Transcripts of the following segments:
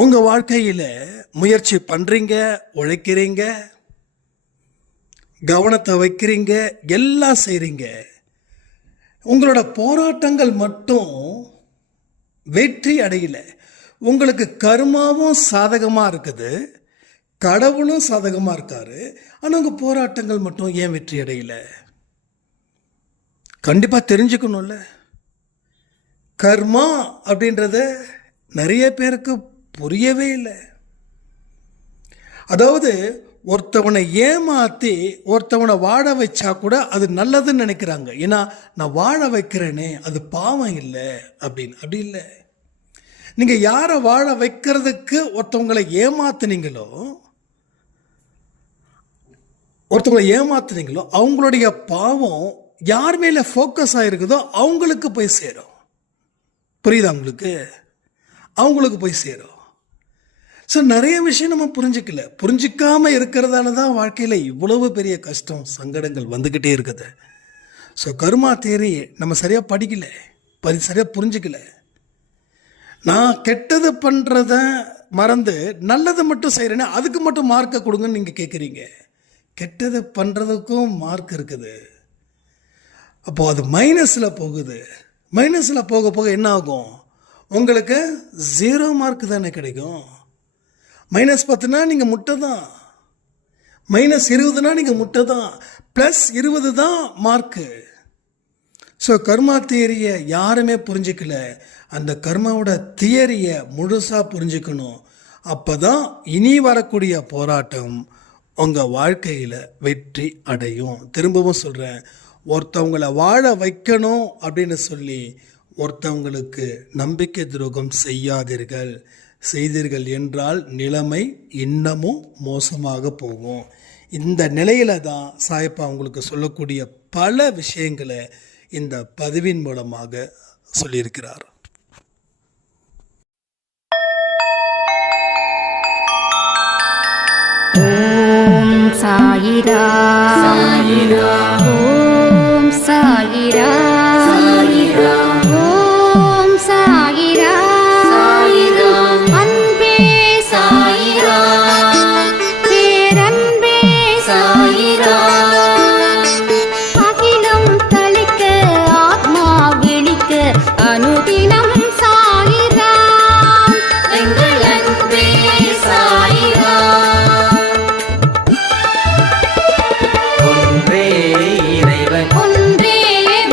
உங்கள் வாழ்க்கையில் முயற்சி பண்ணுறீங்க, உழைக்கிறீங்க, கவனத்தை வைக்கிறீங்க, எல்லாம் செய்கிறீங்க. உங்களோட போராட்டங்கள் மட்டும் வெற்றி அடையல. உங்களுக்கு கர்மாவும் சாதகமாக இருக்குது, கடவுளும் சாதகமாக இருக்காரு. ஆனால் உங்கள் போராட்டங்கள் மட்டும் ஏன் வெற்றி அடையல? கண்டிப்பாக தெரிஞ்சுக்கணும்ல. கர்மா அப்படின்றத நிறைய பேருக்கு புரியவே இல்லை. அதாவது ஒருத்தவனை ஏமாற்றி ஒருத்தவனை வாழ வச்சா கூட அது நல்லதுன்னு நினைக்கிறாங்க. ஏன்னா நான் வாழ வைக்கிறேனே, அது பாவம் இல்லை அப்படின்னு. அப்படி இல்லை. நீங்கள் யாரை வாழ வைக்கிறதுக்கு ஒருத்தவங்களை ஏமாத்துனீங்களோ அவங்களுடைய பாவம் யார் மேலே ஃபோக்கஸ் ஆகிருக்குதோ அவங்களுக்கு போய் சேரும். புரியுதா உங்களுக்கு? அவங்களுக்கு போய் சேரும். ஸோ நிறைய விஷயம் நம்ம புரிஞ்சிக்காமல் இருக்கிறதால தான் வாழ்க்கையில் இவ்வளவு பெரிய கஷ்டம், சங்கடங்கள் வந்துக்கிட்டே இருக்குது. ஸோ கர்மா தியரி நம்ம சரியாக படிக்கலை, சரியாக புரிஞ்சிக்கல. நான் கெட்டது பண்ணுறத மறந்து நல்லதை மட்டும் செய்கிறேன்னா அதுக்கு மட்டும் மார்க்கை கொடுங்கன்னு நீங்கள் கேட்குறீங்க. கெட்டதை பண்ணுறதுக்கும் மார்க் இருக்குது. அப்போது அது மைனஸில் போகுது. மைனஸில் போக போக என்ன ஆகும்? உங்களுக்கு 0 மார்க் தானே கிடைக்கும். -10னா நீங்கள் முட்டை தான், -20னா நீங்கள் முட்டை தான், +20 தான் மார்க்கு. ஸோ கர்மா தியரியை யாருமே புரிஞ்சிக்கல. அந்த கர்மாவோட தியரியை முழுசாக புரிஞ்சுக்கணும். அப்போ தான் இனி வரக்கூடிய போராட்டம் உங்கள் வாழ்க்கையில் வெற்றி அடையும். திரும்பவும் சொல்கிறேன், ஒருத்தவங்களை வாழ வைக்கணும் அப்படின்னு சொல்லி ஒருத்தவங்களுக்கு நம்பிக்கை துரோகம் செய்தீர்கள் என்றால் நிலைமை இன்னமும் மோசமாக போகும். இந்த நிலையில தான் சாயப்பா உங்களுக்கு சொல்லக்கூடிய பல விஷயங்களை இந்த பதிவின் மூலமாக சொல்லியிருக்கிறார். ஓம் சாயிரா சாயிரா, ஓம் சாயிரா சாயிரா, ஓம் சாயிரா சாயிரா, அன்பே சாயிரா, பேரன்பே சாயிரா, அகிலம் தளிக்க ஆத்மா விழிக்க அனுதினம் சாயிரா, எங்கள் அன்பே சாயிரா. ஒன்றே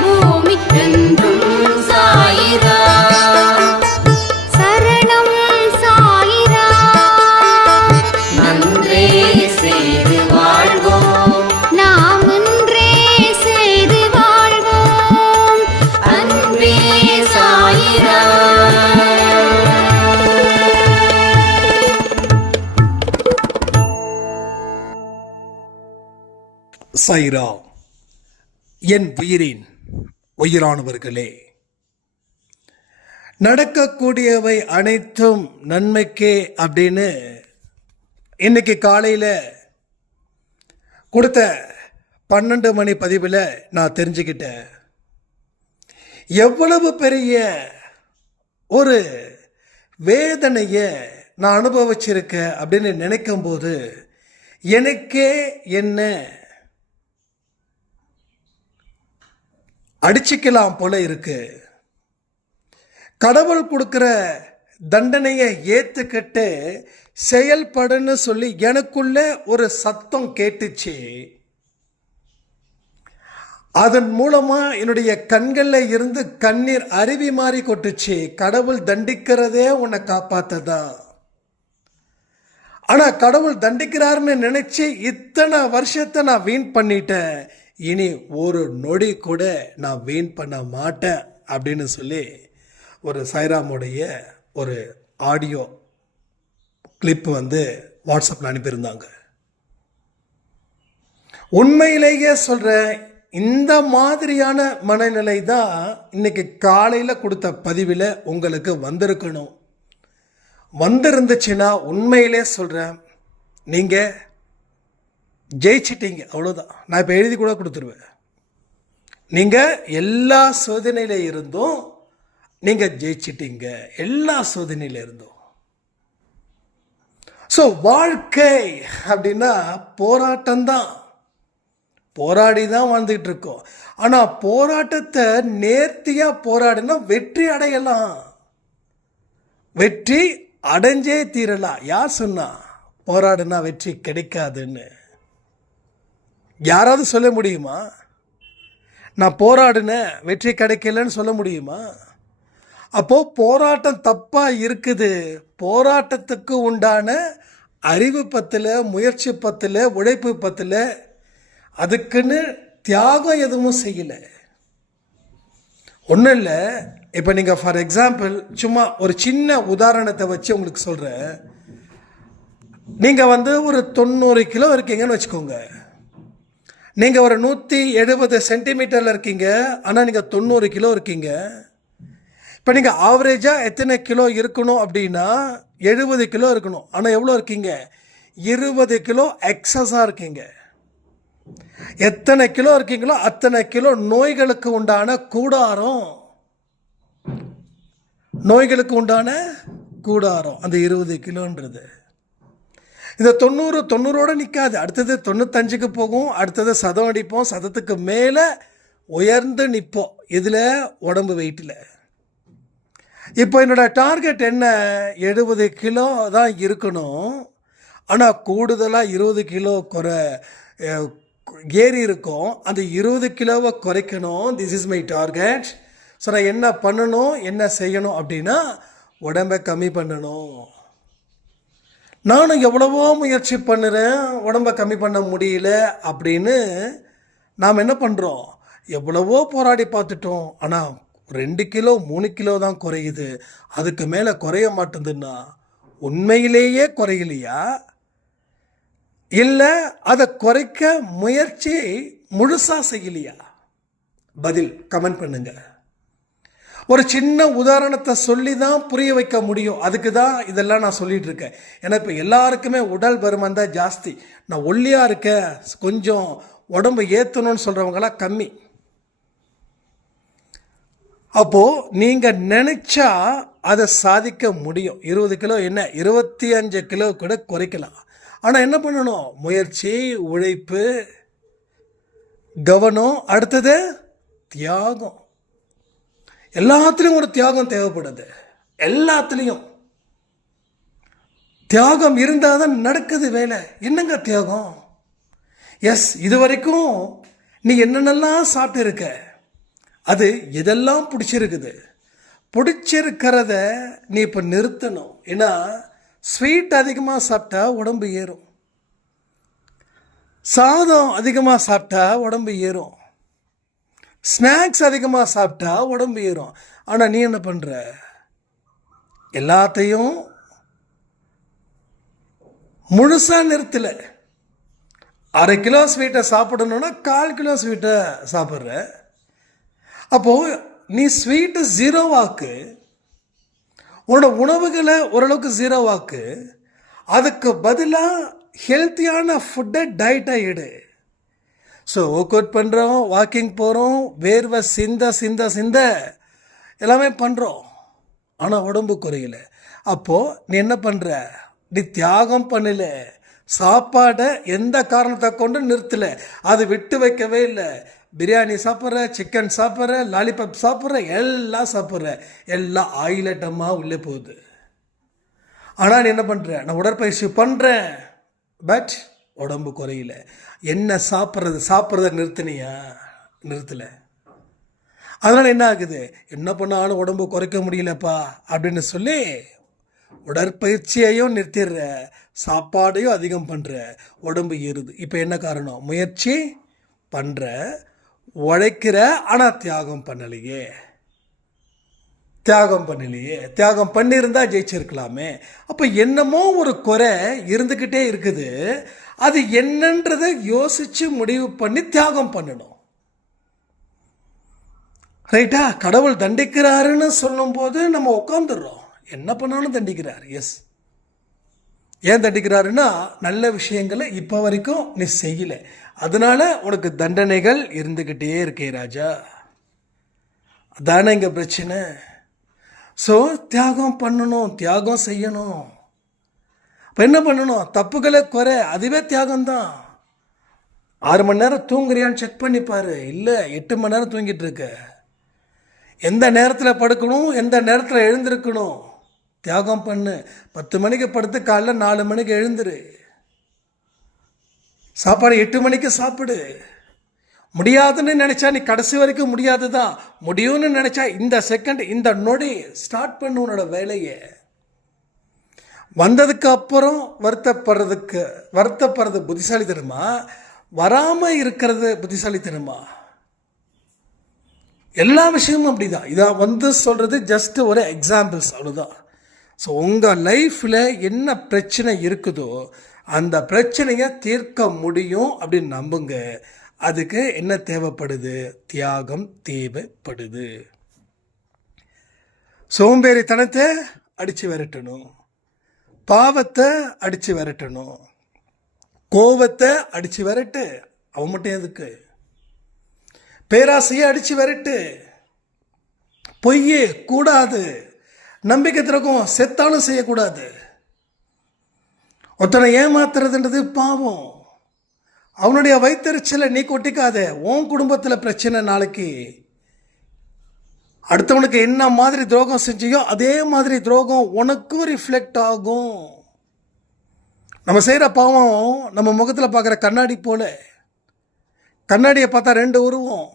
பூமிக்கென்றும் சாயிரா, சரணம் சாயிரா, நன்றே செய்து வாழ்வோம், நாம் ஒன்றே செய்து வாழ்வோம், அன்பே சாயிரா. சாயிரா. என் உயிரானவர்களே, நடக்கக்கூடியவை அனைத்தும் நன்மைக்கே அப்படின்னு இன்னைக்கு காலையில் கொடுத்த 12 மணி பதிவில் நான் தெரிஞ்சுக்கிட்டேன். எவ்வளவு பெரிய ஒரு வேதனையை நான் அனுபவிச்சிருக்கேன் அப்படின்னு நினைக்கும் போது எனக்கே என்ன அடிச்சுக்கலாம் போல இருக்கு. கடவுள் கொடுக்கிற தண்டனையை ஏத்துக்கிட்டு செயல்படுன்னு சொல்லி எனக்குள்ள ஒரு சத்தம் கேட்டுச்சு. அதன் மூலமா என்னுடைய கண்களில் இருந்து கண்ணீர் அருவி மாறி கொட்டுச்சு. கடவுள் தண்டிக்கிறதே உன்னை காப்பாத்ததா? ஆனா கடவுள் தண்டிக்கிறாருன்னு நினைச்சு இத்தனை வருஷத்தை நான் வீண் பண்ணிட்டேன். இனி ஒரு நொடி கூட நான் வீண் பண்ண மாட்டேன் அப்படின்னு சொல்லி ஒரு சாய்ராமுடைய ஒரு ஆடியோ கிளிப் வாட்ஸ்அப்பில் அனுப்பியிருந்தாங்க. உண்மையிலேயே சொல்கிறேன், இந்த மாதிரியான மனநிலை தான் இன்னைக்கு காலையில் கொடுத்த பதிவில் உங்களுக்கு வந்திருக்கணும். வந்திருந்துச்சுன்னா உண்மையிலே சொல்கிறேன், நீங்கள் ஜெயிச்சிட்டீங்க, அவ்வளோதான். நான் இப்போ எழுதி கூட கொடுத்துருவேன். நீங்கள் எல்லா சோதனையில் இருந்தும் நீங்கள் ஜெயிச்சிட்டீங்க. எல்லா சோதனையில் இருந்தும் ஸோ வாழ்க்கை அப்படின்னா போராட்டம்தான், போராடி தான் வாழ்ந்துட்டு இருக்கோம். ஆனால் போராட்டத்தை நேர்த்தியாக போராடினா வெற்றி அடையலாம், வெற்றி அடைஞ்சே தீரலாம். யார் சொன்னா போராடுனா வெற்றி கிடைக்காதுன்னு? யாராவது சொல்ல முடியுமா? நான் போராடினேன் வெற்றி கிடைக்கலன்னு சொல்ல முடியுமா? அப்போது போராட்டம் தப்பாக இருக்குது. போராட்டத்துக்கு உண்டான அறிவு பத்தில், முயற்சி பத்தில், உழைப்பு பத்தில், அதுக்குன்னு தியாகம் எதுவும் செய்யலை. ஒன்றும் இல்லை. இப்போ நீங்கள் ஃபார் எக்ஸாம்பிள் சும்மா ஒரு சின்ன உதாரணத்தை வச்சு உங்களுக்கு சொல்கிறேன். நீங்கள் ஒரு 90 கிலோ இருக்கீங்கன்னு வச்சுக்கோங்க. நீங்கள் ஒரு 170 சென்டிமீட்டரில் இருக்கீங்க, ஆனால் நீங்கள் 90 கிலோ இருக்கீங்க. இப்போ நீங்கள் ஆவரேஜாக எத்தனை கிலோ இருக்கணும் அப்படின்னா 70 கிலோ இருக்கணும். ஆனால் எவ்வளோ இருக்கீங்க? 20 கிலோ எக்ஸஸாக இருக்கீங்க. எத்தனை கிலோ இருக்கீங்களோ அத்தனை கிலோ நோய்களுக்கு உண்டான கூடாரம், நோய்களுக்கு உண்டான கூடாரம் அந்த 20 கிலோன்றது. இந்த 90ஓட நிற்காது. அடுத்தது 95க்கு போகும், அடுத்தது சதம் அடிப்போம், சதத்துக்கு மேலே உயர்ந்து நிற்போம். இதில் உடம்பு வெயிட்டில். இப்போ என்னோடய டார்கெட் என்ன? 70 கிலோ தான் இருக்கணும். ஆனால் கூடுதலாக 20 கிலோ ஏறி இருக்கும். அந்த 20 கிலோவை குறைக்கணும். This is my target. So நான் என்ன பண்ணணும், என்ன செய்யணும் அப்படின்னா உடம்பை கம்மி பண்ணணும். நானும் எவ்வளவோ முயற்சி பண்ணுறேன், உடம்பை கம்மி பண்ண முடியல அப்படின்னு நாம் என்ன பண்ணுறோம்? எவ்வளவோ போராடி பார்த்துட்டோம், ஆனால் 2 கிலோ 3 கிலோ தான் குறையுது, அதுக்கு மேலே குறைய மாட்டேங்குதுன்னா உண்மையிலேயே குறையலையா? இல்லை அதை குறைக்க முயற்சி முழுசாக செய்யலையா? பதில் கமெண்ட் பண்ணுங்க. ஒரு சின்ன உதாரணத்தை சொல்லி தான் புரிய வைக்க முடியும். அதுக்கு தான் இதெல்லாம் நான் சொல்லிட்டு இருக்கேன். ஏன்னா இப்போ எல்லாருக்குமே உடல் பருமன் தான் ஜாஸ்தி. நான் ஒல்லியாக இருக்கேன், கொஞ்சம் உடம்பு ஏற்றணும்னு சொல்கிறவங்களாம் கம்மி. அப்போது நீங்கள் நினச்சா அதை சாதிக்க முடியும். 20 கிலோ என்ன 25 கிலோ கூட குறைக்கலாம். ஆனால் என்ன பண்ணணும்? முயற்சி, உழைப்பு, கவனம், அடுத்தது தியாகம். எல்லாத்துலேயும் ஒரு தியாகம் தேவைப்படுது. எல்லாத்துலேயும் தியாகம் இருந்தால் தான் நடக்குது வேலை. என்னங்க தியாகம்? எஸ், இது வரைக்கும் நீ என்னென்னலாம் சாப்பிட்டு இருக்க, அது எதெல்லாம் பிடிச்சிருக்குது, பிடிச்சிருக்கிறத நீ இப்போ நிறுத்தணும். ஏன்னா ஸ்வீட் அதிகமாக சாப்பிட்டா உடம்பு ஏறும், சாதம் அதிகமாக சாப்பிட்டா உடம்பு ஏறும், ஸ்நாக்ஸ் அதிகமாக சாப்பிட்டா உடம்பு ஏறும். ஆனால் நீ என்ன பண்ணுற? எல்லாத்தையும் முழுசாக நிறுத்தலை. 1/2 கிலோ ஸ்வீட்டை சாப்பிடணுன்னா 1/4 கிலோ ஸ்வீட்டை சாப்பிட்ற. அப்போது நீ ஸ்வீட்டு 0 வாக்கு, உன்னோட உணவுகளை ஓரளவுக்கு 0 வாக்கு, அதுக்கு பதிலாக ஹெல்த்தியான ஃபுட்டை டயட்டாக எடு. ஸோ ஒர்க் அவுட் பண்ணுறோம், வாக்கிங் போகிறோம், வேர்வை சிந்த சிந்த சிந்த எல்லாமே பண்ணுறோம், ஆனால் உடம்பு குறையல. அப்போது நீ என்ன பண்ணுற? நீ தியாகம் பண்ணல. சாப்பாடை எந்த காரணத்தை கொண்டு நிறுத்தலை, அது விட்டு வைக்கவே இல்லை. பிரியாணி சாப்பிட்ற, சிக்கன் சாப்பிட்ற, லாலிபாப் சாப்பிட்ற, எல்லாம் சாப்பிட்ற, எல்லாம் ஆயில் ஐட்டமாக உள்ளே போகுது. ஆனால் நீ என்ன பண்ணுற? நான் உடற்பயிற்சி பண்ணுறேன், பட் உடம்பு குறையில. என்ன சாப்பிட்றத நிறுத்தினியா? நிறுத்தலை. அதனால் என்ன ஆகுது? என்ன பண்ணாலும் உடம்பு குறைக்க முடியலப்பா அப்படின்னு சொல்லி உடற்பயிற்சியையும் நிறுத்திடுற, சாப்பாடையும் அதிகம் பண்ணுற, உடம்பு ஏறுது. இப்போ என்ன காரணம்? முயற்சி பண்ணுற, உழைக்கிற, ஆனால் தியாகம் பண்ணலையே. தியாகம் பண்ணியிருந்தா ஜெயிச்சிருக்கலாமே. அப்போ என்னமோ ஒரு குறை இருந்துக்கிட்டே இருக்குது. அது என்னன்றதை யோசித்து முடிவு பண்ணி தியாகம் பண்ணணும். ரைட்டா? கடவுள் தண்டிக்கிறாருன்னு சொல்லும்போது நம்ம உட்காந்துடுறோம், என்ன பண்ணாலும் தண்டிக்கிறார். எஸ், ஏன் தண்டிக்கிறாருன்னா நல்ல விஷயங்களை இப்போ வரைக்கும் நீ செய்யலை, அதனால உனக்கு தண்டனைகள் இருந்துக்கிட்டே இருக்கே ராஜா. அதானே இங்கே பிரச்சனை. ஸோ தியாகம் பண்ணணும், தியாகம் செய்யணும். இப்போ என்ன பண்ணணும்? தப்புகளை குறை, அதுவே தியாகம்தான். 6 மணி நேரம் தூங்குறியான்னு செக் பண்ணி பாரு. இல்லை, 8 மணி நேரம் தூங்கிட்டு இருக்க. எந்த நேரத்தில் படுக்கணும், எந்த நேரத்தில் எழுந்திருக்கணும், தியாகம் பண்ணு. 10 மணிக்கு படுத்து காலைல 4 மணிக்கு எழுந்துரு. சாப்பாடு 8 மணிக்கு சாப்பிடு. முடியாதுன்னு நினச்சா நீ கடைசி வரைக்கும் முடியாது தான். முடியும்னு நினச்சா இந்த செகண்ட், இந்த நொடி ஸ்டார்ட் பண்ணு உன்னோட வேலையை. வந்ததுக்கு அப்புறம் வருத்தப்படுறது புத்திசாலித்தனமா, வராமல் இருக்கிறது புத்திசாலித்தனமா? எல்லா விஷயமும் அப்படிதான். இதை சொல்கிறது ஜஸ்ட் ஒரு எக்ஸாம்பிள்ஸ், அவ்வளோதான். ஸோ உங்கள் லைஃப்பில் என்ன பிரச்சனை இருக்குதோ அந்த பிரச்சனையை தீர்க்க முடியும் அப்படின்னு நம்புங்க. அதுக்கு என்ன தேவைப்படுது? தியாகம் தேவைப்படுது. சோம்பேறித்தனத்தை அடித்து விரட்டணும், பாவத்தை அடித்து விரட்டணும், கோபத்தை அடித்து விரட்டு. அவன் மட்டும் எதுக்கு? பேராசையை அடித்து விரட்டு. பொய்யே கூடாது. நம்பிக்கை திறக்கும் செத்தாலும் செய்யக்கூடாது. ஒருத்தனை ஏமாத்துறதுன்றது பாவம். அவனுடைய வயிற்றுச்சலை நீ கொட்டிக்காத. உன் குடும்பத்தில் பிரச்சனை, நாளைக்கு அடுத்தவனுக்கு என்ன மாதிரி துரோகம் செஞ்சியோ அதே மாதிரி துரோகம் உனக்கும் ரிஃப்ளெக்ட் ஆகும். நம்ம செய்கிற பாவம் நம்ம முகத்தில் பார்க்குற கண்ணாடி போல. கண்ணாடியை பார்த்தா 2 உருவம்.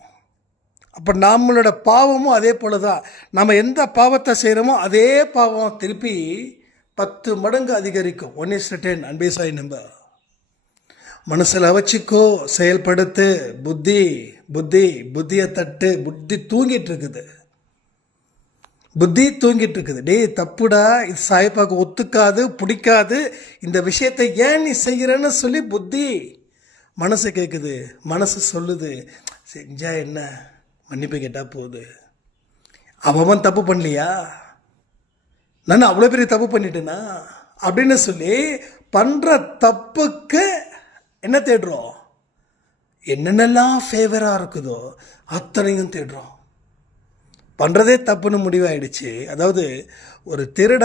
அப்போ நம்மளோட பாவமும் அதே போல தான். நம்ம எந்த பாவத்தை செய்கிறோமோ அதே பாவம் திருப்பி 10 மடங்கு அதிகரிக்கும். 1:10 அன்பே சாய் நம்ப. மனசில் வச்சுக்கோ, செயல்படுத்து. புத்தியை தட்டு. புத்தி தூங்கிட்டு இருக்குது. டேய் தப்புடா, இது சாய்ப்பாக்கு ஒத்துக்காது, பிடிக்காது, இந்த விஷயத்தை ஏன் நீ செய்கிறன்னு சொல்லி புத்தி மனசு கேட்குது. மனசு சொல்லுது, செஞ்சா என்ன, மன்னிப்பு கேட்டால் போகுது. அவன் தப்பு பண்ணலையா, நான் அவ்வளோ பெரிய தப்பு பண்ணிட்டேனா அப்படின்னு சொல்லி பண்ணுற தப்புக்கு என்ன தேடுறோம்? என்னென்னலாம் ஃபேவராக இருக்குதோ அத்தனையும் தேடுறோம். பண்ணுறதே தப்புன்னு முடிவாயிடுச்சு. அதாவது ஒரு திருட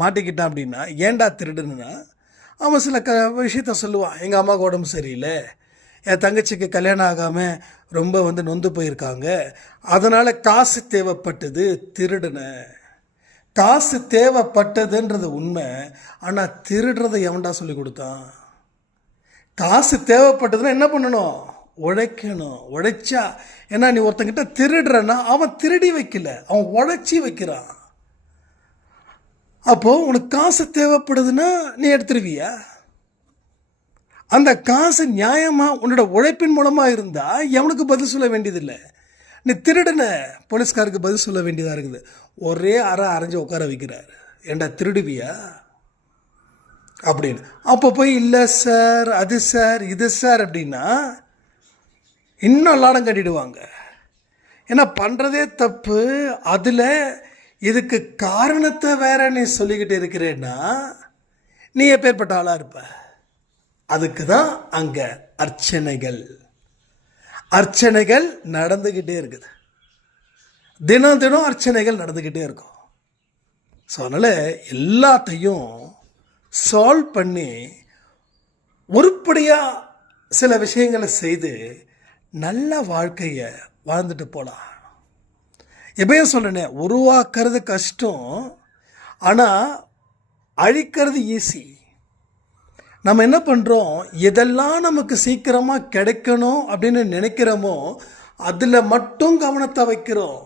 மாட்டிக்கிட்டான் அப்படின்னா, ஏன்டா திருடுன்னா அவன் சில விஷயத்த சொல்லுவான். எங்கள் அம்மாவுக்கு உடம்பு சரியில்லை, என் தங்கச்சிக்கு கல்யாணம் ஆகாமல் ரொம்ப நொந்து போயிருக்காங்க, அதனால் காசு தேவைப்பட்டது, திருடுனேன். காசு தேவைப்பட்டதுன்றது உண்மை. ஆனால் திருடுறதை எவன்டா சொல்லி கொடுத்தான்? காசு தேவைப்பட்டதுன்னா என்ன பண்ணணும்? உழைக்கணும். உழைச்சா, ஏன்னா நீ ஒருத்தங்கிட்ட திருடுறன்னா அவன் திருடி வைக்கல, அவன் உழைச்சி வைக்கிறான். அப்போது உனக்கு காசு தேவைப்படுதுன்னா நீ எடுத்துருவியா? அந்த காசு நியாயமாக உன்னோட உழைப்பின் மூலமாக இருந்தால் எவனுக்கு பதில் சொல்ல வேண்டியதில்லை. நீ திருடுன போலீஸ்காருக்கு பதில் சொல்ல வேண்டியதாக இருக்குது. ஒரே அரைஞ்சு உட்கார வைக்கிறார். ஏண்டா திருடுவியா அப்படின்னு. அப்போ போய் இல்லை சார், அது சார், இது சார் அப்படின்னா இன்னும் லாடம் கட்டிடுவாங்க. ஏன்னா பண்ணுறதே தப்பு. அதில் இதுக்கு காரணத்தை வேற நீ சொல்லிக்கிட்டு இருக்கிறேன்னா நீ எப்பேற்பட்ட ஆளாக இருப்ப? அதுக்கு தான் அங்கே அர்ச்சனைகள் நடந்துக்கிட்டே இருக்குது. தினம் அர்ச்சனைகள் நடந்துக்கிட்டே இருக்கும். ஸோ அதனால் எல்லாத்தையும் சால்வ் பண்ணி உருப்படியாக சில விஷயங்களை செய்து நல்ல வாழ்க்கையை வாழ்ந்துட்டு போகலாம். எப்பயும் சொல்கிறேனே, உருவாக்குறது கஷ்டம், ஆனால் அழிக்கிறது ஈஸி. நம்ம என்ன பண்ணுறோம், எதெல்லாம் நமக்கு சீக்கிரமாக கிடைக்கணும் அப்படின்னு நினைக்கிறோமோ அதில் மட்டும் கவனத்தை வைக்கிறோம்.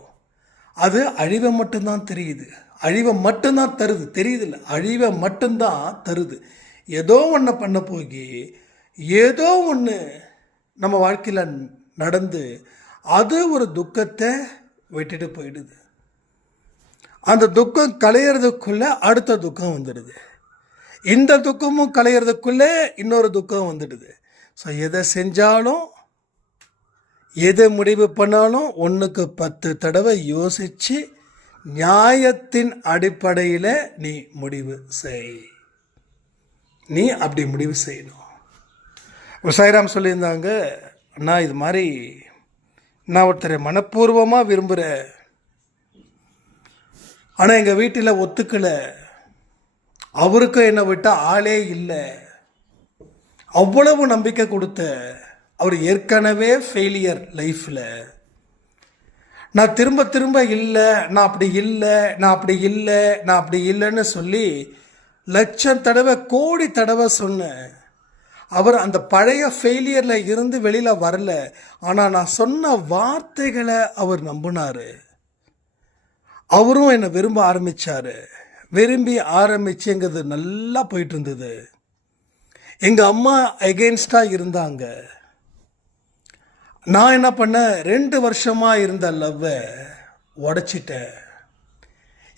அது அழிவை மட்டும்தான் தெரியுது, அழிவை மட்டும்தான் தருது. தெரியுதில்ல, அழிவை மட்டும்தான் தருது. ஏதோ ஒன்று பண்ண போய் ஏதோ ஒன்று நம்ம வாழ்க்கையில் நடந்து அது ஒரு துக்கத்தை விட்டுட்டு போயிடுது. அந்த துக்கம் களையிறதுக்குள்ளே அடுத்த துக்கம் வந்துடுது. இந்த துக்கமும் களையிறதுக்குள்ளே இன்னொரு துக்கம் வந்துடுது. ஸோ எதை செஞ்சாலும், எதை முடிவு பண்ணாலும் 1க்கு 10 தடவை யோசித்து நியாயத்தின் அடிப்படையில் நீ முடிவு செய். நீ அப்படி முடிவு செய்யணும். சாய்ராம் சொல்லியிருந்தாங்க, அண்ணா இது மாதிரி நான் ஒருத்தரை மனப்பூர்வமாக விரும்புகிறேன், ஆனால் எங்கள் வீட்டில் ஒத்துக்கலை, அவருக்கும் என்னை விட்ட ஆளே இல்லை. அவ்வளவு நம்பிக்கை கொடுத்த அவர் ஏற்கனவே ஃபெயிலியர் லைஃப்பில். நான் திரும்ப திரும்ப இல்லை, நான் அப்படி இல்லை, நான் அப்படி இல்லை, நான் அப்படி இல்லைன்னு சொல்லி லட்சம் தடவை கோடி தடவை சொன்னேன். அவர் அந்த பழைய ஃபெயிலியரில் இருந்து வெளியில் வரல. ஆனால் நான் சொன்ன வார்த்தைகளை அவர் நம்பினார். அவரும் என்னை விரும்ப ஆரம்பித்தார். விரும்பி ஆரம்பிச்சுங்கிறது நல்லா போயிட்டு இருந்தது. எங்கள் அம்மா எகெயின்ஸ்டாக இருந்தாங்க. நான் என்ன பண்ணேன், 2 வருஷமாக இருந்த லவ்வை உடைச்சிட்டேன்.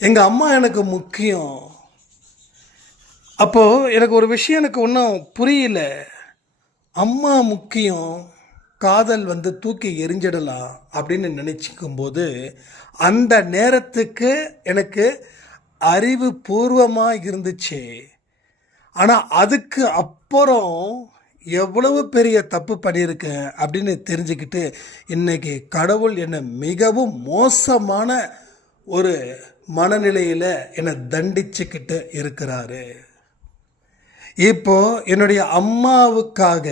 எங்கள் அம்மா எனக்கு முக்கியம். அப்போது எனக்கு ஒரு விஷயம் எனக்கு ஒன்றும் புரியல. அம்மா முக்கியம், காதல் தூக்கி எரிஞ்சிடலாம் அப்படின்னு நினச்சிக்கும் போது அந்த நேரத்துக்கு எனக்கு அறிவு பூர்வமாக இருந்துச்சு. ஆனால் அதுக்கு அப்புறம் எவ்வளவு பெரிய தப்பு பண்ணியிருக்கேன் அப்படின்னு தெரிஞ்சுக்கிட்டு இன்னைக்கு கடவுள் என்னை மிகவும் மோசமான ஒரு மனநிலையில் என்னை தண்டிச்சுக்கிட்டு இருக்கிறாரு. இப்போ என்னுடைய அம்மாவுக்காக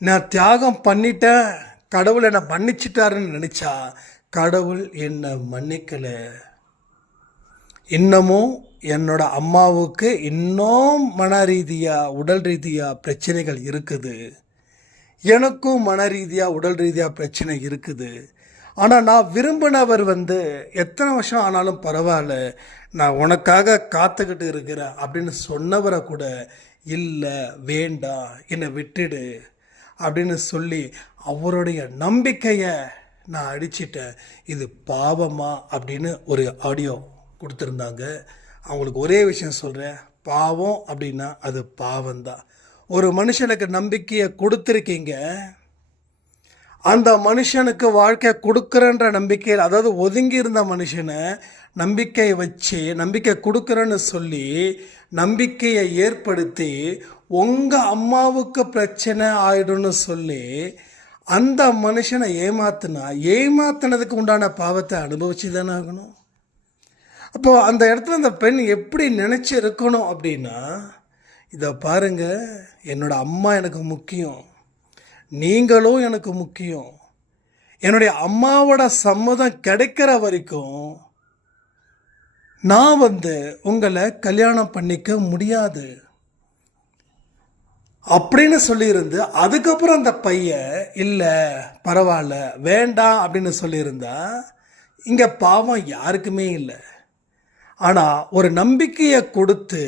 நான் தியாகம் பண்ணிட்டேன், கடவுள் என்னை மன்னிச்சிட்டாருன்னு நினச்சா கடவுள் என்னை மன்னிக்கலை. இன்னமும் என்னோட அம்மாவுக்கு இன்னும் மன ரீதியாக உடல் ரீதியாக பிரச்சனைகள் இருக்குது. எனக்கும் மன ரீதியாக உடல் ரீதியாக பிரச்சனை இருக்குது. ஆனால் நான் விரும்பினவர் எத்தனை வருஷம் ஆனாலும் பரவாயில்ல, நான் உனக்காக காத்துக்கிட்டு இருக்கிறேன் அப்படின்னு சொன்னவரை கூட இல்லை, வேண்டாம், என்னை விட்டுடு அப்படின்னு சொல்லி அவருடைய நம்பிக்கையை நான் அடிச்சிட்டேன். இது பாவமா அப்படின்னு ஒரு ஆடியோ கொடுத்துருந்தாங்க. அவங்களுக்கு ஒரே விஷயம் சொல்கிறேன், பாவம் அப்படின்னா அது பாவம்தான். ஒரு மனுஷனுக்கு நம்பிக்கையை கொடுத்துருக்கீங்க, அந்த மனுஷனுக்கு வாழ்க்கை கொடுக்குறன்ற நம்பிக்கையில், அதாவது ஒதுங்கி இருந்த மனுஷனை நம்பிக்கையை வச்சு நம்பிக்கை கொடுக்குறேன்னு சொல்லி நம்பிக்கையை ஏற்படுத்தி உங்கள் அம்மாவுக்கு பிரச்சனை ஆயிடும்னு சொல்லி அந்த மனுஷனை ஏமாத்தினதுக்கு உண்டான பாவத்தை அனுபவிச்சு தானே ஆகணும். அப்போது அந்த இடத்துல அந்த பெண் எப்படி நினச்சி இருக்கணும் அப்படின்னா, இதை பாருங்கள், என்னோட அம்மா எனக்கு முக்கியம், நீங்களும் எனக்கு முக்கியம். என்னுடைய அம்மாவோட சம்மதம் கிடைக்கிற வரைக்கும் நான் உங்களை கல்யாணம் பண்ணிக்க முடியாது அப்படின்னு சொல்லியிருந்து அதுக்கப்புறம் அந்த பையன் இல்லை பரவாயில்ல வேண்டாம் அப்படின்னு சொல்லியிருந்தா இங்கே பாவம் யாருக்குமே இல்லை. ஆனால் ஒரு நம்பிக்கையை கொடுத்து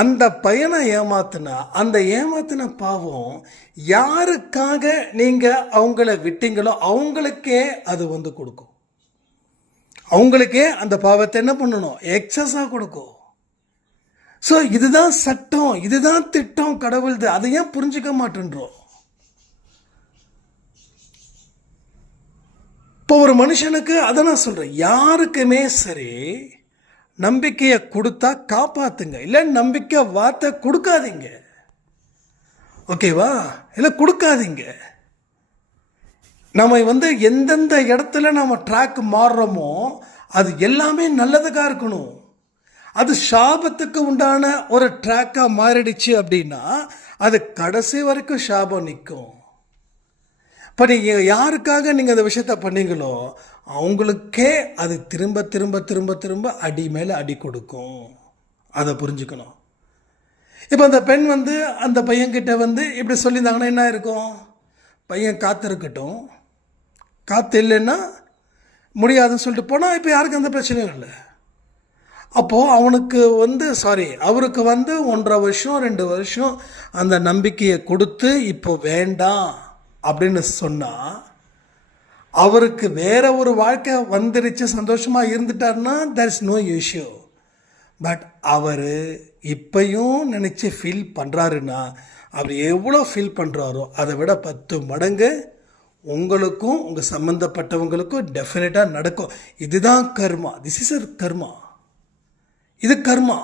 அந்த பையனை ஏமாத்தினா அந்த ஏமாத்தின பாவம் யாருக்காக நீங்கள் அவங்கள விட்டீங்களோ அவங்களுக்கே அது கொடுக்கும். அவங்களுக்கே அந்த பாவத்தை என்ன பண்ணணும், எக்ஸஸாக கொடுக்கும். ஸோ இதுதான் சட்டம், இதுதான் திட்டம் கடவுள்து. அதை ஏன் புரிஞ்சுக்க மாட்டேன்றோம்? இப்போ ஒரு மனுஷனுக்கு அதை நான் சொல்கிறேன், யாருக்குமே சரி நம்பிக்கையை கொடுத்தா காப்பாற்றுங்க, இல்லை நம்பிக்கை வார்த்தை கொடுக்காதீங்க. ஓகேவா? இல்லை கொடுக்காதீங்க. நம்ம எந்தெந்த இடத்துல நம்ம ட்ராக் மாறுறோமோ அது எல்லாமே நல்லதுக்காக இருக்கணும். அது சாபத்துக்கு உண்டான ஒரு ட்ராக்காக மாறிடுச்சு அப்படின்னா அது கடைசி வரைக்கும் சாபம் நிற்கும். இப்போ நீங்கள் யாருக்காக நீங்கள் அந்த விஷயத்த பண்ணீங்களோ அவங்களுக்கே அது திரும்ப திரும்ப திரும்ப திரும்ப அடி மேலே அடி கொடுக்கும். அதை புரிஞ்சுக்கணும். இப்போ அந்த பெண் அந்த பையன்கிட்ட இப்படி சொல்லியிருந்தாங்கன்னா என்ன இருக்கும், பையன் காத்திருக்கட்டும், காற்று இல்லைன்னா முடியாதுன்னு சொல்லிட்டு போனால் இப்போ யாருக்கும் அந்த பிரச்சனையும் இல்லை. அப்போது அவனுக்கு அவருக்கு 1.5 வருஷம் 2 வருஷம் அந்த நம்பிக்கையை கொடுத்து இப்போ வேண்டாம் அப்படின்னு சொன்னால் அவருக்கு வேற ஒரு வாழ்க்கை வந்துருச்சு, சந்தோஷமாக இருந்துட்டாருன்னா there is no issue. But அவர் இப்பையும் நினச்சி ஃபீல் பண்ணுறாருன்னா அவர் எவ்வளோ ஃபீல் பண்ணுறாரோ அதை விட 10 மடங்கு உங்களுக்கும் உங்கள் சம்மந்தப்பட்டவங்களுக்கும் டெஃபினட்டாக நடக்கும். இதுதான் கர்மா. திஸ் இஸ் அ கர்மா. இது கர்மா.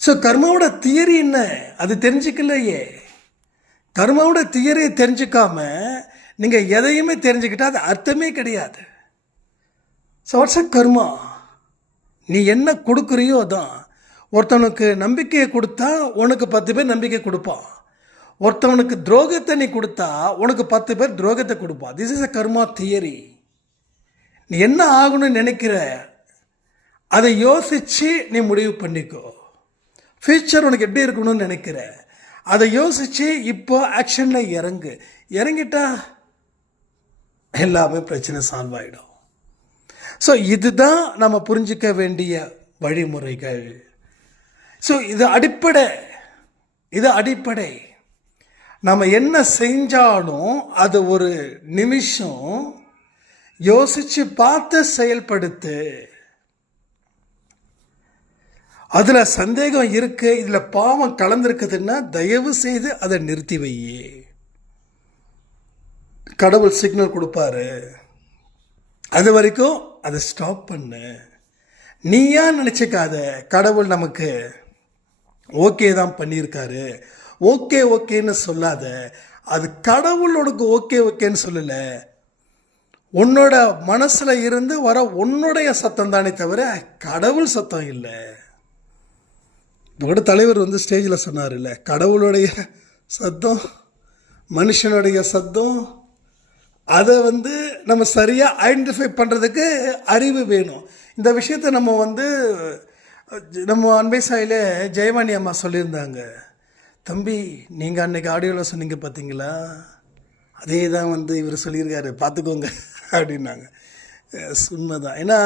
ஸோ கர்மாவோட தியரி என்ன அது தெரிஞ்சுக்கலையே. கர்மாவோட தியரியை தெரிஞ்சுக்காம நீங்கள் எதையுமே தெரிஞ்சுக்கிட்டா அது அர்த்தமே கிடையாது. ஸோ வாட்ஸ் அ கர்மா? நீ என்ன கொடுக்குறியோ அதான். ஒருத்தவனுக்கு நம்பிக்கையை கொடுத்தா உனக்கு 10 பேர் நம்பிக்கை கொடுப்பான். ஒருத்தவனுக்கு துரோகத்தை நீ கொடுத்தா உனக்கு 10 பேர் துரோகத்தை கொடுப்பான். This is a karma theory. நீ என்ன ஆகணும்னு நினைக்கிற அதை யோசித்து நீ முடிவு பண்ணிக்கோ. ஃப்யூச்சர் உனக்கு எப்படி இருக்கணும்னு நினைக்கிற அதை யோசித்து இப்போ ஆக்ஷனில் இறங்கிட்டா எல்லாமே பிரச்சனை சால்வ் ஆகிடும். ஸோ இதுதான் நம்ம புரிஞ்சிக்க வேண்டிய வழிமுறைகள். ஸோ இது அடிப்படை. நம்ம என்ன செஞ்சாலும் அது ஒரு நிமிஷம் யோசித்து பார்த்து செயல்படுத்து. அதில் சந்தேகம் இருக்குது, இதில் பாவம் கலந்துருக்குதுன்னா தயவு செய்து அதை நிறுத்தி வையே. கடவுள் சிக்னல் கொடுப்பாரு, அது வரைக்கும் அதை ஸ்டாப் பண்ணு. நீயா நினச்சிக்காத கடவுள் நமக்கு ஓகே தான் பண்ணியிருக்காரு, ஓகேன்னு சொல்லாத. அது கடவுள் உனக்கு ஓகேன்னு சொல்லலை, உன்னோட மனசில் இருந்து வர உன்னுடைய சத்தம் தானே தவிர கடவுள் சத்தம் இல்லை. இதோட தலைவர் ஸ்டேஜில் சொன்னார் இல்லை, கடவுளுடைய சத்தம் மனுஷனுடைய சத்தம். அதை நம்ம சரியாக ஐடென்டிஃபை பண்ணுறதுக்கு அறிவு வேணும். இந்த விஷயத்தை நம்ம அன்பை சாயில ஜெயவாணி அம்மா சொல்லியிருந்தாங்க. தம்பி, நீங்கள் அன்றைக்கி ஆடியோவில் சொன்னீங்க பார்த்தீங்களா, அதே தான் இவர் சொல்லியிருக்காரு, பார்த்துக்கோங்க அப்படின்னாங்க. உண்மைதான். ஏன்னா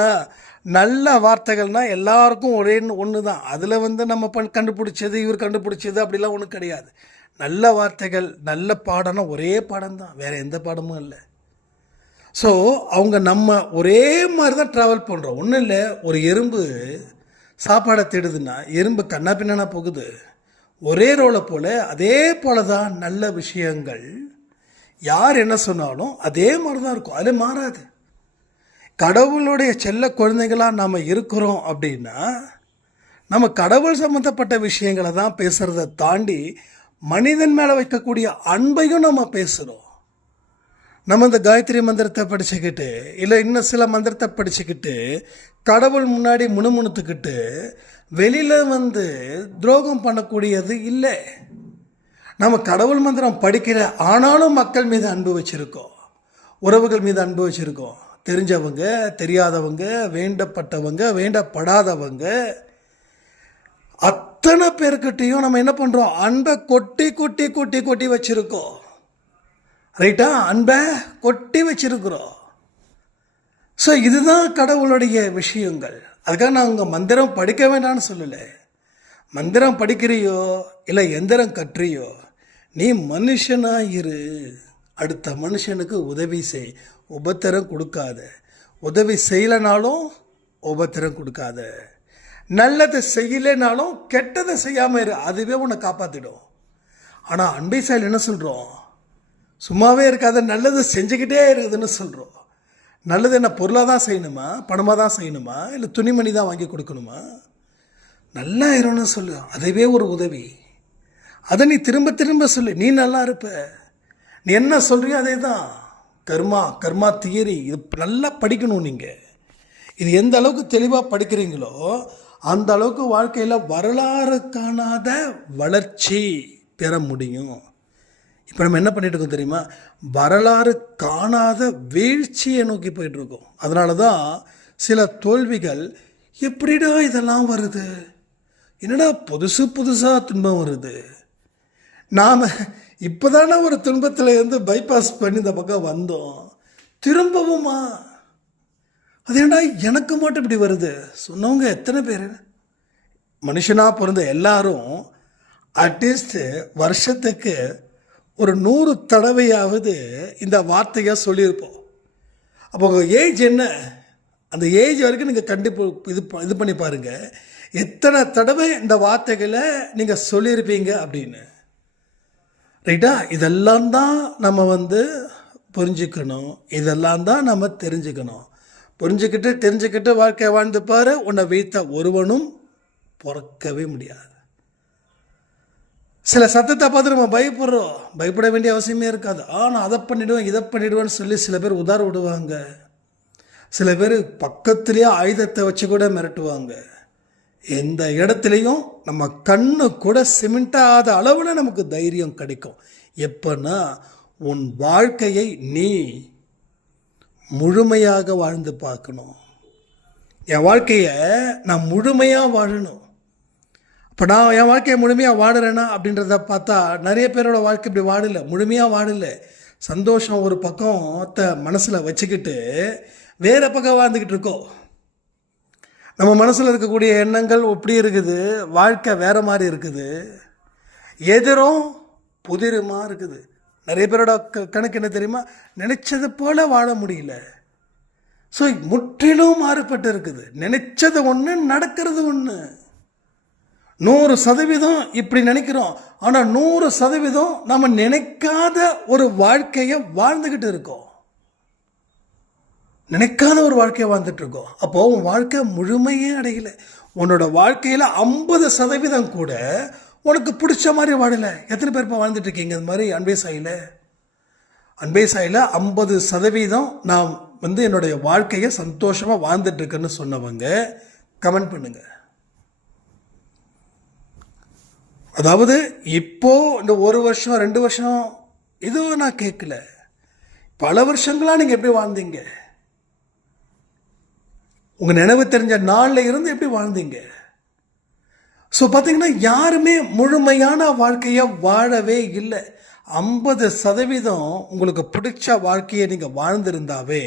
நல்ல வார்த்தைகள்னால் எல்லாருக்கும் ஒன்று தான். அதில் நம்ம கண்டுபிடிச்சது இவர் கண்டுபிடிச்சது அப்படிலாம் ஒன்றும் கிடையாது. நல்ல வார்த்தைகள், நல்ல பாடம்னா ஒரே பாடம் தான், வேறு எந்த பாடமும் இல்லை. ஸோ அவங்க நம்ம ஒரே மாதிரி தான் ட்ராவல் பண்ணுறோம். ஒன்றும் இல்லை, ஒரு எறும்பு சாப்பாடை தேடுதுன்னா எறும்பு கண்ணா பின்னா போகுது. ஒரே ரோலை போல் அதே போல தான் நல்ல விஷயங்கள். யார் என்ன சொன்னாலும் அதே மாதிரி தான் இருக்கும், அது மாறாது. கடவுளுடைய செல்ல குழந்தைகளாக நாம் இருக்கிறோம் அப்படின்னா நம்ம கடவுள் சம்மந்தப்பட்ட விஷயங்களை தான் பேசுகிறத தாண்டி மனிதன் மேலே வைக்கக்கூடிய அன்பையும் நம்ம பேசுகிறோம். நம்ம இந்த காயத்ரி மந்திரத்தை படிச்சுக்கிட்டு இல்லை இன்னும் சில மந்திரத்தை படிச்சுக்கிட்டு கடவுள் முன்னாடி முணுமுணுத்துக்கிட்டு வெளியில் துரோகம் பண்ணக்கூடியது இல்லை. நம்ம கடவுள் மந்திரம் படிக்கிற ஆனாலும் மக்கள் மீது அன்பு வச்சுருக்கோம், உறவுகள் மீது அன்பு வச்சுருக்கோம். தெரிஞ்சவங்க, தெரியாதவங்க, வேண்டப்பட்டவங்க, வேண்டப்படாதவங்க, அத்தனை பேர்கிட்டையும் நம்ம என்ன பண்ணுறோம், அன்பை கொட்டி வச்சுருக்கோம். ரைட்டா? அன்பை கொட்டி வச்சிருக்கிறோம். ஸோ இதுதான் கடவுளுடைய விஷயங்கள். அதுக்காக நான் உங்கள் மந்திரம் படிக்க வேண்டாம்னு சொல்லலை. மந்திரம் படிக்கிறியோ இல்லை எந்திரம் கட்டுறியோ, நீ மனுஷனாக இரு. அடுத்த மனுஷனுக்கு உதவி செய், உபத்திரம் கொடுக்காத. உதவி செய்யலைனாலும் உபத்திரம் கொடுக்காத. நல்லதை செய்யலைனாலும் கெட்டதை செய்யாமல் இரு, அதுவே உன்னை காப்பாற்றிடும். ஆனால் அன்பை சாயில் என்ன சொல்கிறோம், சும்மாவே இருக்காத, நல்லது செஞ்சுக்கிட்டே இருக்குதுன்னு சொல்கிறோம். நல்லது என்ன பொருளாக தான் செய்யணுமா, பணமாக தான் செய்யணுமா, இல்லை துணிமணி தான் வாங்கி கொடுக்கணுமா? நல்லா இருன்னு சொல்லு, அதுவே ஒரு உதவி. அதை நீ திரும்ப சொல்லு, நீ நல்லா இருப்ப. நீ என்ன சொல்கிறியோ அதே தான். கர்மா தியரி இது நல்லா படிக்கணும். நீங்கள் இது எந்த அளவுக்கு தெளிவாக படிக்கிறீங்களோ அந்த அளவுக்கு வாழ்க்கையில் வரலாறு காணாத வளர்ச்சி பெற முடியும். இப்போ நம்ம என்ன பண்ணிட்டு இருக்கோம் தெரியுமா, வரலாறு காணாத வீழ்ச்சியை நோக்கி போயிட்டுருக்கோம். அதனால தான் சில தோல்விகள், எப்படிடா இதெல்லாம் வருது, என்னடா புதுசாக துன்பம் வருது. நாம் இப்போ தானே ஒரு துன்பத்தில் இருந்து பைபாஸ் பண்ணி இந்த பக்கம் வந்தோம், திரும்பவுமா? அது ஏன்டா எனக்கு மட்டும் இப்படி வருது? சொன்னவங்க எத்தனை பேர்? மனுஷனாக பிறந்த எல்லாரும் அட்லீஸ்ட் வருஷத்துக்கு ஒரு 100 தடவையாவது இந்த வார்த்தையாக சொல்லியிருப்போம். அப்போ உங்கள் ஏஜ் என்ன, அந்த ஏஜ் வரைக்கும் நீங்கள் கண்டிப்பாக இது பண்ணி பாருங்கள், எத்தனை தடவை இந்த வார்த்தைகளை நீங்கள் சொல்லியிருப்பீங்க அப்படின்னு. ரைட்டா? இதெல்லாம் தான் நம்ம புரிஞ்சுக்கணும், இதெல்லாம் தான் நம்ம தெரிஞ்சுக்கணும். தெரிஞ்சுக்கிட்டு வாழ்க்கை வாழ்ந்து பாரு, உன்னை வீழ்த்த ஒருவனும் பிறக்கவே முடியாது. சில சத்தத்தை பார்த்து நம்ம பயப்படுறோம், பயப்பட வேண்டிய அவசியமே இருக்காது. நான் அதை பண்ணிவிடுவேன் இதை பண்ணிவிடுவேன்னு சொல்லி சில பேர் உதார விடுவாங்க. சில பேர் பக்கத்துலேயே ஆயுதத்தை வச்சு கூட மிரட்டுவாங்க. எந்த இடத்துலையும் நம்ம கண்ணு கூட சிமெண்டாத அளவில் நமக்கு தைரியம் கிடைக்கும். எப்பன்னா உன் வாழ்க்கையை நீ முழுமையாக வாழ்ந்து பார்க்கணும். என் வாழ்க்கையை நான் முழுமையாக வாழணும். இப்போ நான் என் வாழ்க்கையை முழுமையாக வாடுறேன்னா அப்படின்றத பார்த்தா நிறைய பேரோட வாழ்க்கை இப்படி வாடலை, முழுமையாக வாடலை. சந்தோஷம் ஒரு பக்கத்தை மனசில் வச்சுக்கிட்டு வேறு பக்கம் வாழ்ந்துக்கிட்டு இருக்கோம். நம்ம மனசில் இருக்கக்கூடிய எண்ணங்கள் எப்படி இருக்குது, வாழ்க்கை வேறு மாதிரி இருக்குது, எதிரும் புதிருமா இருக்குது. நிறைய பேரோட கணக்கு என்ன தெரியுமா, நினைச்சது போல் வாழ முடியல. ஸோ முற்றிலும் மாறுபட்டு இருக்குது. நினைச்சது ஒன்று, நடக்கிறது ஒன்று. 100% இப்படி நினைக்கிறோம். ஆனால் 100% நம்ம நினைக்காத ஒரு வாழ்க்கையை வாழ்ந்துக்கிட்டு இருக்கோம். நினைக்காத ஒரு வாழ்க்கையை வாழ்ந்துட்டு இருக்கோம். அப்போ உன் வாழ்க்கை முழுமையே அடையலை. உன்னோட வாழ்க்கையில் 50% கூட உனக்கு பிடிச்ச மாதிரி வாழலை. எத்தனை பேர் இப்போ வாழ்ந்துட்டு இருக்கீங்க இந்த மாதிரி அன்பே சாயில்? அன்பே சாயில் 50% நான் என்னுடைய வாழ்க்கையை சந்தோஷமாக வாழ்ந்துட்டு இருக்கேன்னு சொன்னவங்க கமெண்ட் பண்ணுங்க. அதாவது இப்போ இந்த 1 வருஷம் 2 வருஷம் இதுவும் நான் கேட்கல, பல வருஷங்களாக நீங்கள் எப்படி வாழ்ந்தீங்க, உங்கள் நினைவு தெரிஞ்ச நாளில் இருந்து எப்படி வாழ்ந்தீங்க? ஸோ பார்த்தீங்கன்னா யாருமே முழுமையான வாழ்க்கையை வாழவே இல்லை. 50% உங்களுக்கு பிடிச்ச வாழ்க்கையை நீங்கள் வாழ்ந்திருந்தாவே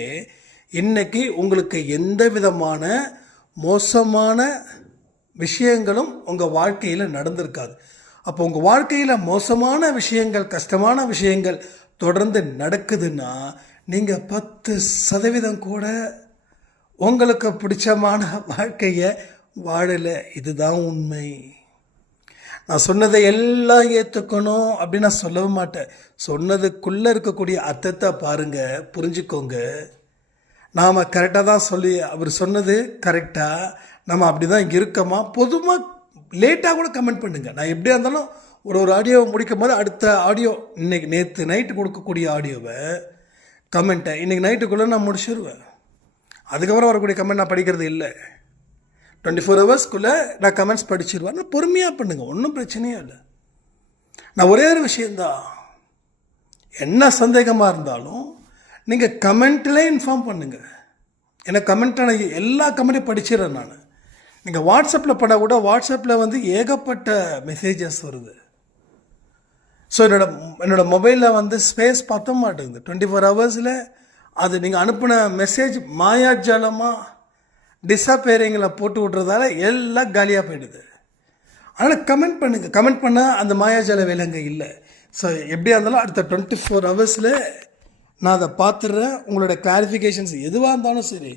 இன்னைக்கு உங்களுக்கு எந்த விதமான மோசமான விஷயங்களும் உங்கள் வாழ்க்கையில் நடந்திருக்காது. அப்போ உங்கள் வாழ்க்கையில் மோசமான விஷயங்கள், கஷ்டமான விஷயங்கள் தொடர்ந்து நடக்குதுன்னா நீங்கள் 10% கூட உங்களுக்கு பிடிச்சமான வாழ்க்கையை வாழலை. இதுதான் உண்மை. நான் சொன்னதை எல்லாம் ஏற்றுக்கணும் அப்படின்னு நான் சொல்லவே மாட்டேன். சொன்னதுக்குள்ளே இருக்கக்கூடிய அர்த்தத்தை பாருங்கள், புரிஞ்சுக்கோங்க. நாம் கரெக்டாக தான் சொல்லி, அவர் சொன்னது கரெக்டாக நம்ம அப்படி தான் இருக்கோமா? பொதுவாக லேட்டாக கூட கமெண்ட் பண்ணுங்கள். நான் எப்படியா இருந்தாலும் ஒரு ஆடியோவை முடிக்கும் போது அடுத்த ஆடியோ, நேற்று நைட்டு கொடுக்கக்கூடிய ஆடியோவை கமெண்ட்டை இன்றைக்கி நைட்டுக்குள்ளே நான் முடிச்சிடுவேன். அதுக்கப்புறம் வரக்கூடிய கமெண்ட் நான் படிக்கிறது இல்லை. 24 ஹவர்ஸ்க்குள்ளே நான் கமெண்ட்ஸ் படிச்சிடுவேன். பொறுமையாக பண்ணுங்கள், ஒன்றும் பிரச்சனையே இல்லை. நான் ஒரே ஒரு விஷயந்தான், என்ன சந்தேகமாக இருந்தாலும் நீங்கள் கமெண்ட்டில் இன்ஃபார்ம் பண்ணுங்கள். ஏன்னா கமெண்ட்டை நான் எல்லா கமெண்ட்டையும் படிச்சிடுறேன் நான். நீங்கள் வாட்ஸ்அப்பில் பண்ணால் கூட வாட்ஸ்அப்பில் ஏகப்பட்ட மெசேஜஸ் வருது. ஸோ என்னோட மொபைலில் ஸ்பேஸ் பத்த மாட்டேங்குது. 24 ஹவர்ஸில் அது நீங்கள் அனுப்பின மெசேஜ் மாயாஜாலமாக டிஸப்பேரிங்கில் போட்டு விட்றதால எல்லாம் காலியாக போயிடுது. அதனால் கமெண்ட் பண்ணுங்கள். கமெண்ட் பண்ணால் அந்த மாயாஜால வேலைங்க இல்லை. ஸோ எப்படியா இருந்தாலும் அடுத்த 24 ஹவர்ஸில் நான் அதை பார்த்துடுறேன். உங்களோட கிளாரிஃபிகேஷன்ஸ் எதுவாக இருந்தாலும் சரி,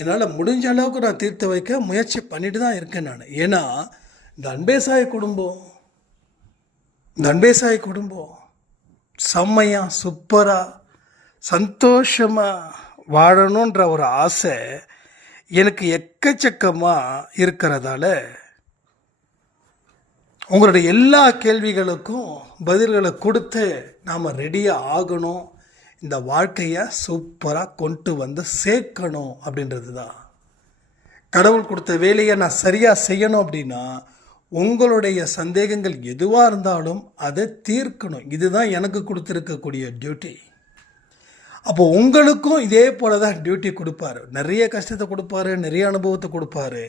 என்னால் முடிஞ்ச அளவுக்கு நான் தீர்த்து வைக்க முயற்சி பண்ணிட்டு தான் இருக்கேன் நான். ஏன்னா இந்த அன்பே சாய் குடும்பம் செம்மையாக சூப்பராக சந்தோஷமாக வாழணுன்ற ஒரு ஆசை எனக்கு எக்கச்சக்கமாக இருக்கிறதால உங்களுடைய எல்லா கேள்விகளுக்கும் பதில்களை கொடுத்து நாம் ரெடியாக ஆகணும். இந்த வாழ்க்கையை சூப்பராக கொண்டு சேர்க்கணும் அப்படின்றது தான். கடவுள் கொடுத்த வேலையை நான் சரியாக செய்யணும் அப்படின்னா உங்களுடைய சந்தேகங்கள் எதுவாக இருந்தாலும் அதை தீர்க்கணும். இதுதான் எனக்கு கொடுத்துருக்கக்கூடிய டியூட்டி. அப்போ உங்களுக்கும் இதே போல தான் டியூட்டி கொடுப்பாரு. நிறைய கஷ்டத்தை கொடுப்பாரு, நிறைய அனுபவத்தை கொடுப்பாரு,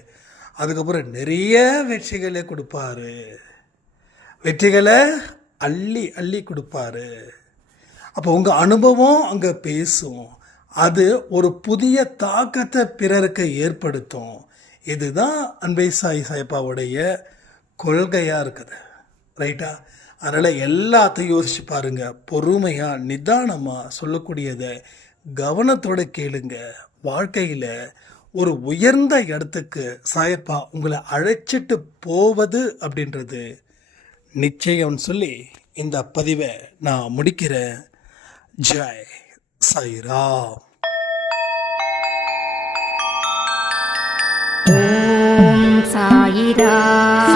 அதுக்கப்புறம் நிறைய வெற்றிகளை கொடுப்பாரு, வெற்றிகளை அள்ளி அள்ளி கொடுப்பாரு. அப்போ உங்கள் அனுபவம் அங்கே பேசும், அது ஒரு புதிய தாக்கத்தை பிறருக்கு ஏற்படுத்தும். இதுதான் அன்பே சாய் சாய்பாவுடைய கொள்கையாக இருக்குது. ரைட்டா? அதனால் எல்லாத்தையும் யோசிச்சு பாருங்கள். பொறுமையாக நிதானமாக சொல்லக்கூடியதை கவனத்தோடு கேளுங்க. வாழ்க்கையில் ஒரு உயர்ந்த இடத்துக்கு சாயப்பா உங்களை அழைச்சிட்டு போவது அப்படின்றது நிச்சயம் சொல்லி இந்த பதிவை நான் முடிக்கிறேன். ஜெய் சாய்ராம். ஓம் சாயிராம்.